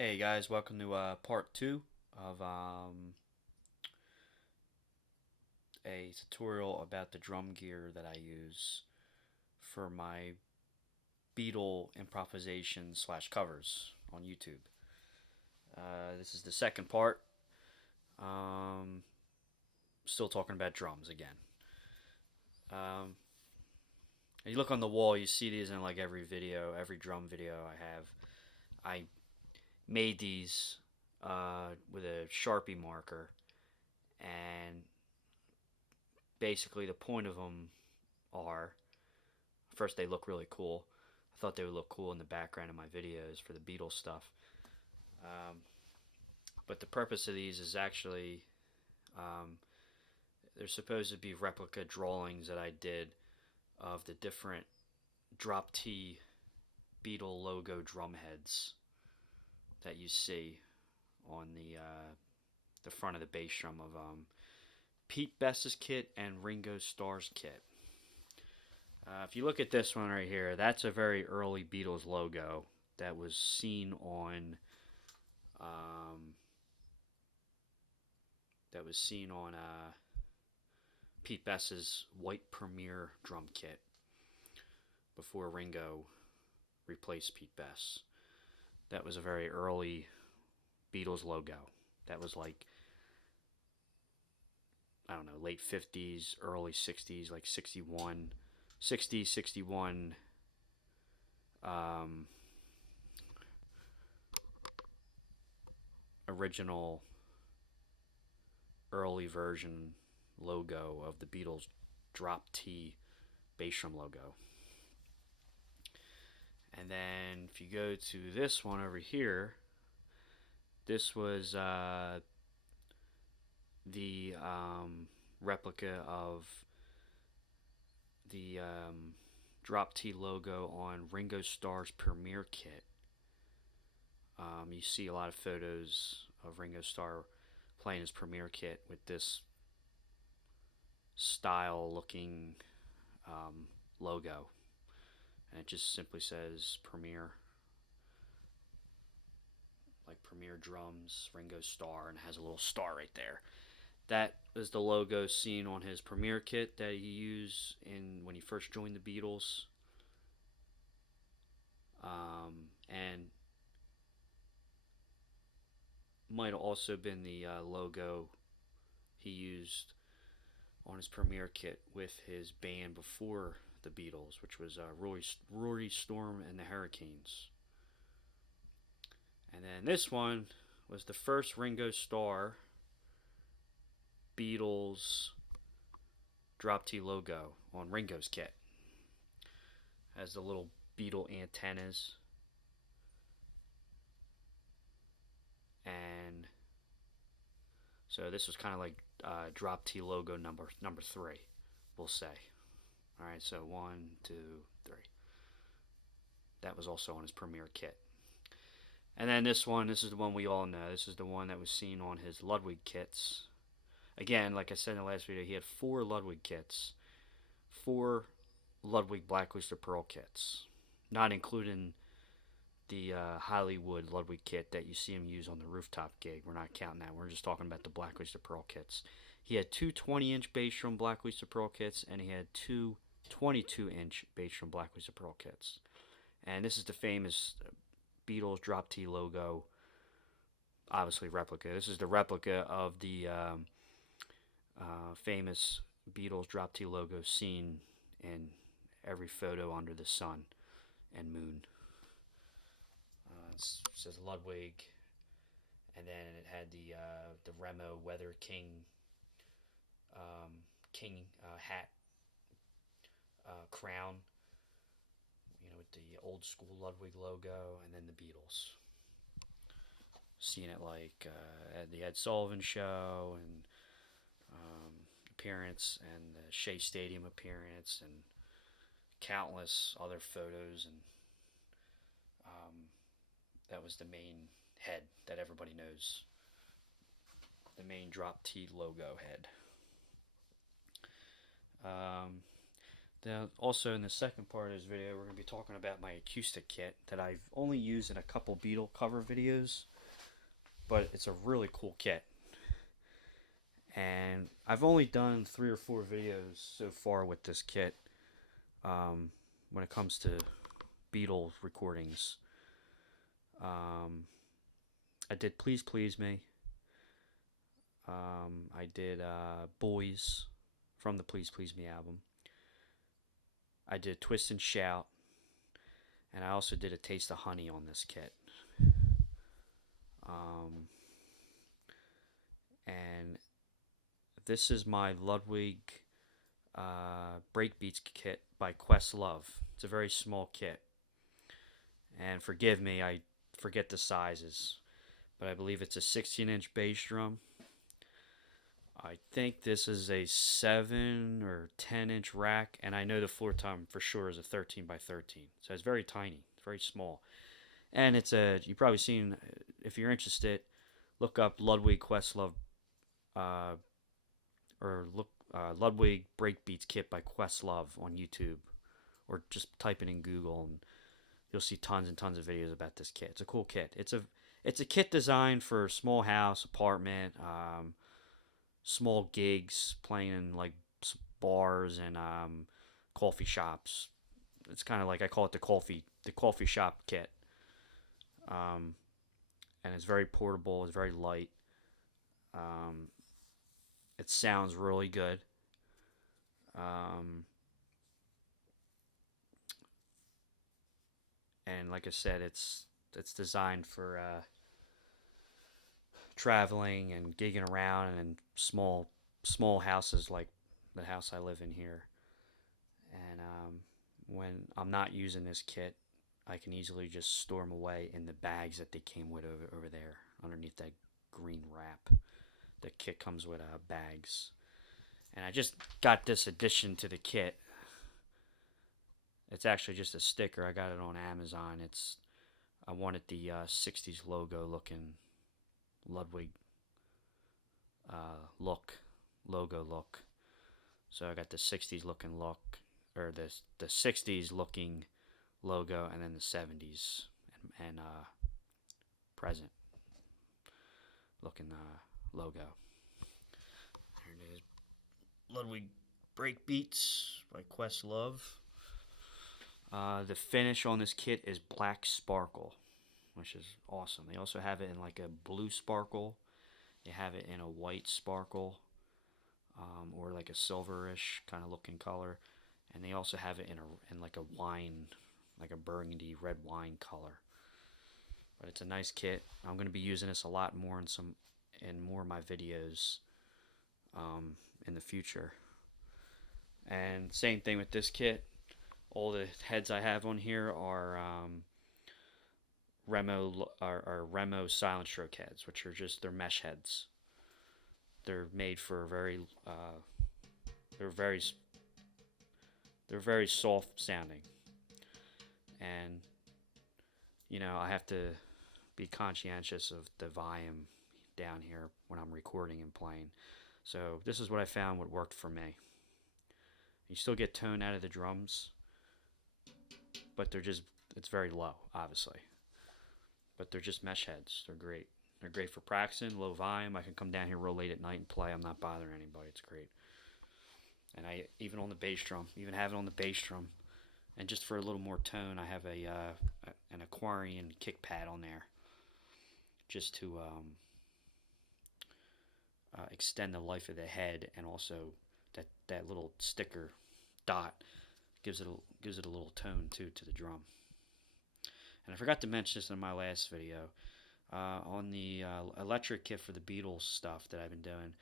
Hey guys, welcome to part two of a tutorial about the drum gear that I use for my Beatle improvisations slash covers on YouTube. This is the second part. Um, Still talking about drums again. Um, you look on the wall, you see these in like every video, every drum video I have. I made these with a Sharpie marker, and basically the point of them are, first, they look really cool. I thought they would look cool in the background of my videos for the Beatles stuff. Um, but the purpose of these is actually, um, they're supposed to be replica drawings that I did of the different drop T Beatle logo drum heads that you see on the front of the bass drum of Pete Best's kit and Ringo Starr's kit. If you look at this one right here, that's a very early Beatles logo that was seen on um, Pete Best's white Premier drum kit before Ringo replaced Pete Best. That was a very early Beatles logo. That was like, I don't know, late 50s, early 60s, like 61, 60, 61. Um, Original early version logo of the Beatles drop T bass drum logo. And then if you go to this one over here, this was the replica of the drop T logo on Ringo Starr's Premier kit. You see a lot of photos of Ringo Starr playing his Premier kit with this style looking logo, and it just simply says Premier, like Premier drums, Ringo Starr, and it has a little star right there. That is the logo seen on his Premier kit that he used in when he first joined the Beatles, and might have also been the logo he used on his Premier kit with his band before the Beatles, which was Rory Storm and the Hurricanes. And then this one was the first Ringo Starr Beatles drop T logo on Ringo's kit. Has the little Beatle antennas, and so this was kind of like drop T logo number three, we'll say. All right, so 1, 2, 3. That was also on his Premier kit. And then this one, this is the one we all know. This is the one that was seen on his Ludwig kits. Again, like I said in the last video, he had 4 Ludwig kits, 4 Ludwig Black Oyster Pearl kits, not including the Hollywood Ludwig kit that you see him use on the rooftop gig. We're not counting that. We're just talking about the Black Oyster Pearl kits. He had 2 20-inch bass drum Black Oyster Pearl kits, and he had 2 22-inch bass drum Black Oyster Pearl kits. And this is the famous Beatles drop T logo, obviously replica. This is the replica of the famous Beatles drop T logo seen in every photo under the sun and moon. It says Ludwig, and then it had the Remo Weather King hat crown, with the old school Ludwig logo, and then the Beatles. Seen it like at the Ed Sullivan Show and appearance, and the Shea Stadium appearance, and countless other photos, and that was the main head that everybody knows, the main drop T logo head. Now, also in the second part of this video, we're going to be talking about my acoustic kit that I've only used in a couple Beatle cover videos, but it's a really cool kit. And I've only done 3 or 4 videos so far with this kit when it comes to Beatles recordings. I did Please Please Me. I did Boys from the Please Please Me album. I did Twist and Shout, and I also did A Taste of Honey on this kit. And this is my Ludwig Breakbeats kit by Questlove. It's a very small kit. And forgive me, I forget the sizes, but I believe it's a 16-inch bass drum. I think this is a 7 or 10-inch rack, and I know the floor tom for sure is a 13 by 13. So it's very tiny, very small. And it's you've probably seen, if you're interested, look up Ludwig Questlove, Ludwig Breakbeats kit by Questlove on YouTube, or just type it in Google, and you'll see tons and tons of videos about this kit. It's a cool kit. It's a kit designed for a small house, apartment, small gigs, playing in like bars and coffee shops. It's kind of like, I call it the coffee shop kit. And it's very portable. It's very light. It sounds really good. And like I said, it's designed for traveling and gigging around and in small houses like the house I live in here. And when I'm not using this kit, I can easily just store them away in the bags that they came with over there underneath that green wrap. The kit comes with bags. And I just got this addition to the kit. It's actually just a sticker. I got it on Amazon. I wanted the 60s logo looking Ludwig logo look. So I got the 60s looking look, or the 60s looking logo, and then the 70s and present looking logo. There it is. Ludwig Breakbeats by Questlove. The finish on this kit is black sparkle, which is awesome. They also have it in like a blue sparkle. They have it in a white sparkle, or like a silverish kind of looking color, and they also have it in like a wine, like a burgundy red wine color. But it's a nice kit. I'm going to be using this a lot more in more of my videos in the future. And same thing with this kit. All the heads I have on here are Remo silent stroke heads, which are just, they're mesh heads. They're made for they're very soft sounding, and you know, I have to be conscientious of the volume down here when I'm recording and playing. So this is what I found what worked for me. You still get tone out of the drums, but it's very low, obviously. But they're just mesh heads. They're great. They're great for practicing, low volume. I can come down here real late at night and play. I'm not bothering anybody. It's great. And I even on the bass drum, even have it on the bass drum. And just for a little more tone, I have an Aquarian kick pad on there, just to extend the life of the head, and also that little sticker dot gives it a little tone too to the drum. And I forgot to mention this in my last video. On the electric kit for the Beatles stuff that I've been doing,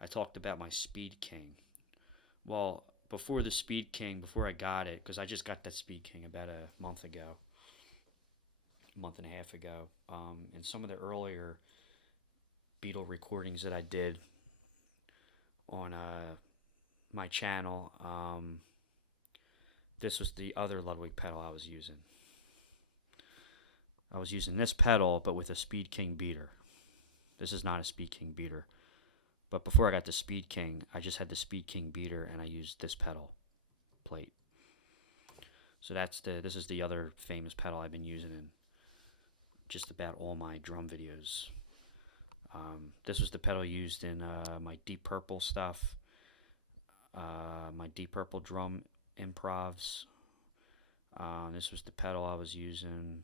I talked about my Speed King. Well, before I got it, because I just got that Speed King about a month and a half ago, in some of the earlier Beatle recordings that I did on my channel, this was the other Ludwig pedal I was using. I was using this pedal, but with a Speed King beater. This is not a Speed King beater. But before I got the Speed King, I just had the Speed King beater, and I used this pedal plate So this is the other famous pedal I've been using in just about all my drum videos. This was the pedal used in my Deep Purple stuff, my Deep Purple drum improvs. This was the pedal I was using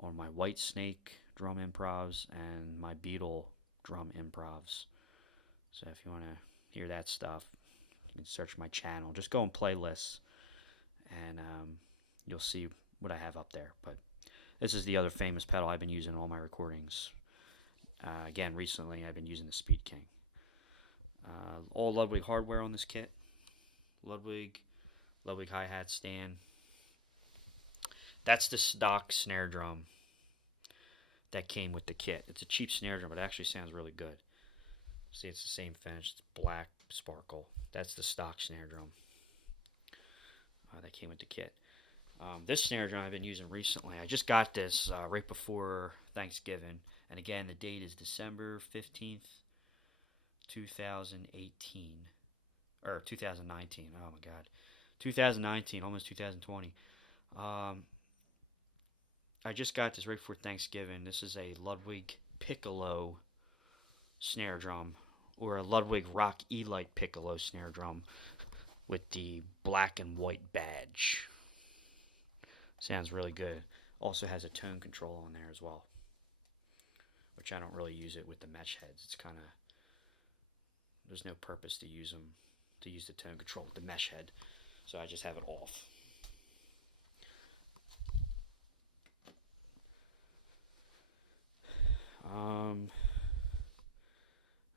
on my Whitesnake drum improvs and my Beatle drum improvs. So if you want to hear that stuff, you can search my channel. Just go in playlists and you'll see what I have up there. But this is the other famous pedal I've been using in all my recordings. Again, recently I've been using the Speed King. All Ludwig hardware on this kit. Ludwig hi-hat stand. That's the stock snare drum that came with the kit. It's a cheap snare drum, but it actually sounds really good. See, it's the same finish. It's black sparkle. That's the stock snare drum that came with the kit. This snare drum I've been using recently. I just got this right before Thanksgiving. And again, the date is December 15th, 2018. Or 2019. Oh my god. 2019, almost 2020. I just got this right before Thanksgiving. This is a Ludwig Piccolo snare drum, or a Ludwig Rock E-Lite Piccolo snare drum with the black and white badge. Sounds really good. Also has a tone control on there as well, which I don't really use it with the mesh heads. It's kind of, there's no purpose to use them, to use the tone control with the mesh head, so I just have it off.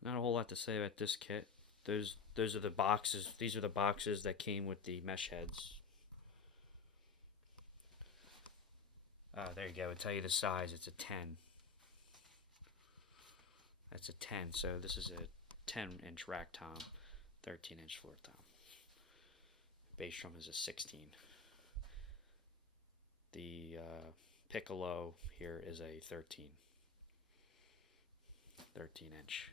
Not a whole lot to say about this kit. Those are the boxes. These are the boxes that came with the mesh heads. There you go. I'll tell you the size. It's a 10. That's a 10. So this is a 10-inch rack tom, 13-inch floor tom. Bass drum is a 16. The piccolo here is a 13. 13-inch.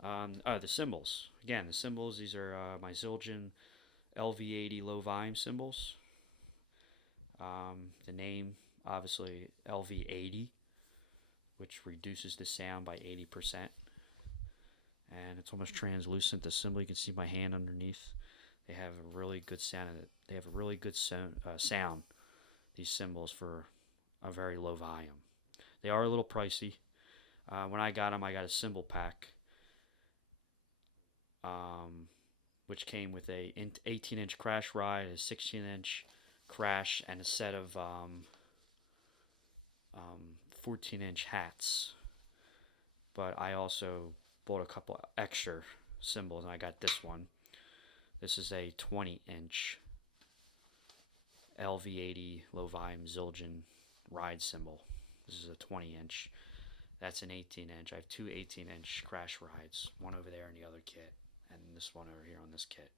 The cymbals. Again, the cymbals, these are my Zildjian LV80 low volume cymbals. The name, obviously, LV80, which reduces the sound by 80%. And it's almost translucent, the cymbal. You can see my hand underneath. They have a really good sound. They have a really good sound, these cymbals, for a very low volume. They are a little pricey. When I got them, I got a cymbal pack, which came with a 18-inch crash ride, a 16-inch crash, and a set of 14-inch hats. But I also bought a couple extra cymbals, and I got this one. This is a 20-inch LV80 low volume Zildjian ride cymbal. This is a 20-inch. That's an 18-inch. I have two 18-inch crash rides, one over there in the other kit, and this one over here on this kit.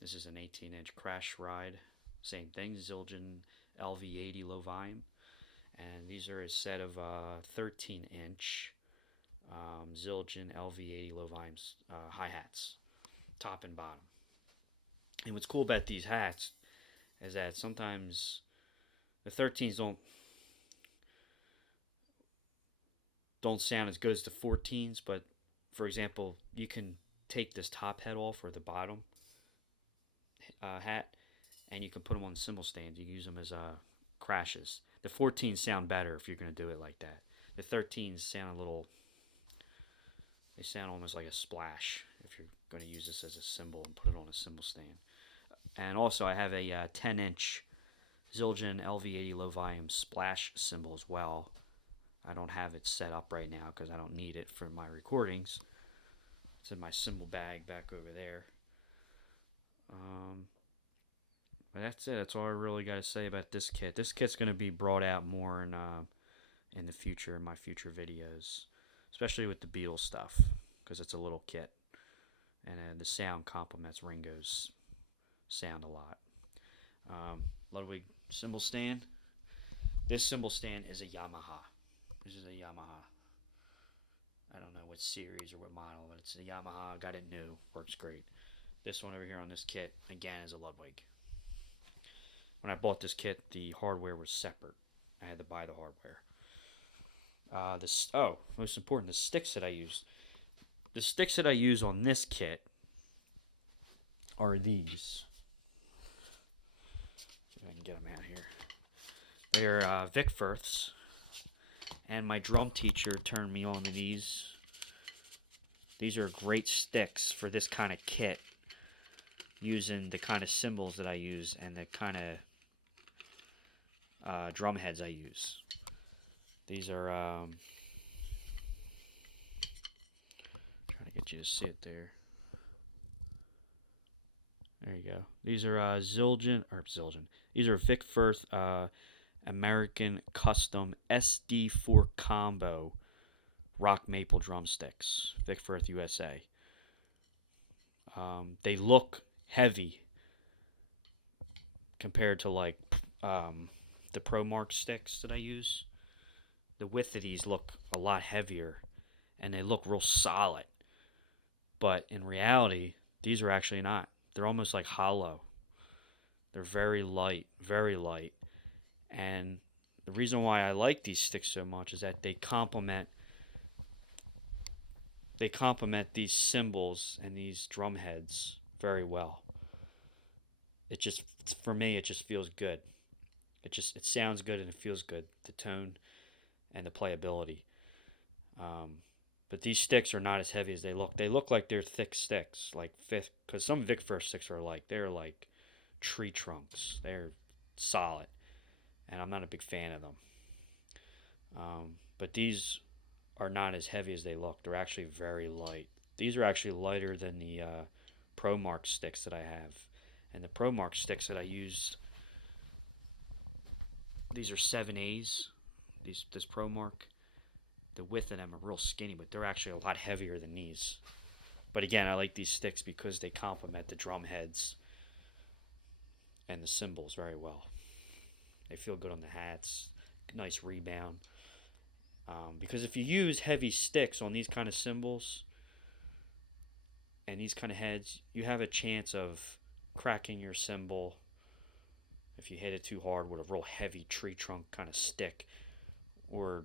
This is an 18-inch crash ride. Same thing, Zildjian LV80 low volume. And these are a set of 13-inch Zildjian LV80 low volume hi-hats, top and bottom. And what's cool about these hats is that sometimes the 13s don't sound as good as the 14s, but for example, you can take this top head off, or the bottom hat, and you can put them on the cymbal stand. You can use them as crashes. The 14s sound better if you're going to do it like that. The 13s sound a little, they sound almost like a splash if you're going to use this as a cymbal and put it on a cymbal stand. And also I have a 10-inch Zildjian LV80 low volume splash cymbal as well. I don't have it set up right now because I don't need it for my recordings. It's in my cymbal bag back over there. But that's it. That's all I really got to say about this kit. This kit's going to be brought out more in the future, in my future videos, especially with the Beatles stuff, because it's a little kit, and the sound complements Ringo's sound a lot. Ludwig cymbal stand. This cymbal stand is a Yamaha. This is a Yamaha. I don't know what series or what model, but it's a Yamaha. Got it new. Works great. This one over here on this kit, again, is a Ludwig. when I bought this kit, the hardware was separate. I had to buy the hardware. Most important, the sticks that I use. The sticks that I use on this kit are these. See if I can get them out here. They're Vic Firths, and my drum teacher turned me on to these. These are great sticks for this kind of kit, using the kind of cymbals that I use and the kind of drum heads I use. These are trying to get you to see it there. There you go. These are Zildjian. These are Vic Firth American Custom SD4 Combo Rock Maple Drumsticks. Vic Firth, USA. They look heavy compared to like the ProMark sticks that I use. The width of these look a lot heavier, and they look real solid. But in reality, these are actually not. They're almost like hollow. They're very light, very light. And the reason why I like these sticks so much is that they complement these cymbals and these drum heads very well. It just, for me, it just feels good. It sounds good and it feels good. The tone and the playability. But these sticks are not as heavy as they look. They look like they're thick sticks, because some Vic Firth sticks are they're like tree trunks. They're solid, and I'm not a big fan of them. But these are not as heavy as they look. They're actually very light. These are actually lighter than the ProMark sticks that I have, and the ProMark sticks that I used. These are 7As. This ProMark. The width of them are real skinny, but they're actually a lot heavier than these. But again, I like these sticks because they complement the drum heads and the cymbals very well. They feel good on the hats. Nice rebound. Because if you use heavy sticks on these kind of cymbals and these kind of heads, you have a chance of cracking your cymbal if you hit it too hard with a real heavy tree trunk kind of stick, or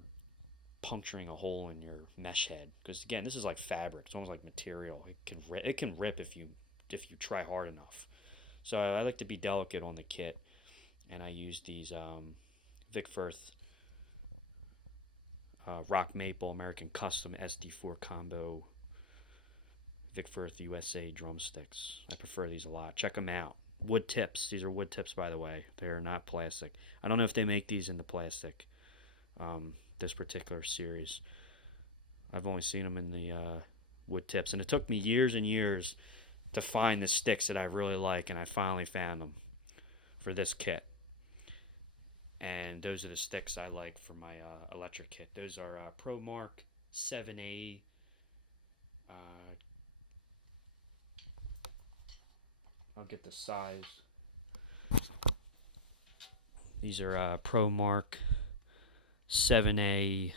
puncturing a hole in your mesh head. Because again, this is like fabric. It's almost like material. It can rip if you try hard enough. So I like to be delicate on the kit, and I use these Vic Firth Rock Maple American Custom SD4 Combo Vic Firth USA drumsticks. I prefer these a lot. Check them out. Wood tips. These are wood tips, by the way. They're not plastic. I don't know if they make these in the plastic. This particular series, I've only seen them in the wood tips, and it took me years and years to find the sticks that I really like, and I finally found them for this kit. And those are the sticks I like for my electric kit. Those are ProMark 7A. I'll get the size. These are ProMark 7A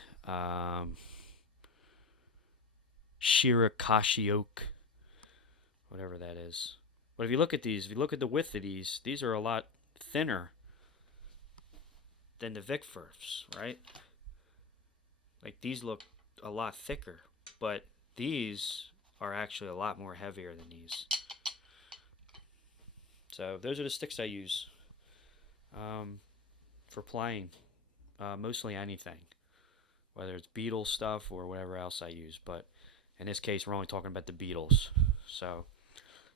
Shirakashi oak, whatever that is. But if you look at these, if you look at the width of these are a lot thinner than the Vic Firths, right? Like these look a lot thicker, but these are actually a lot more heavier than these. So those are the sticks I use for playing. Mostly anything, whether it's Beatles stuff or whatever else I use. But in this case, we're only talking about the Beatles. So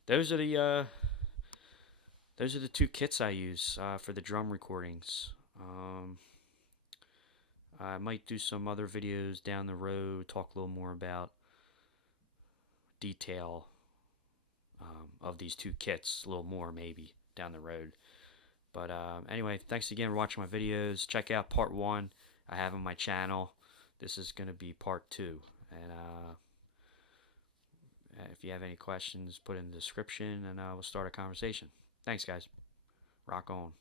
those are the two kits I use for the drum recordings. I might do some other videos down the road, talk a little more about detail of these two kits, a little more maybe down the road. But anyway, thanks again for watching my videos. Check out part 1 I have on my channel. This is going to be part 2. And if you have any questions, put in the description, and we'll start a conversation. Thanks, guys. Rock on.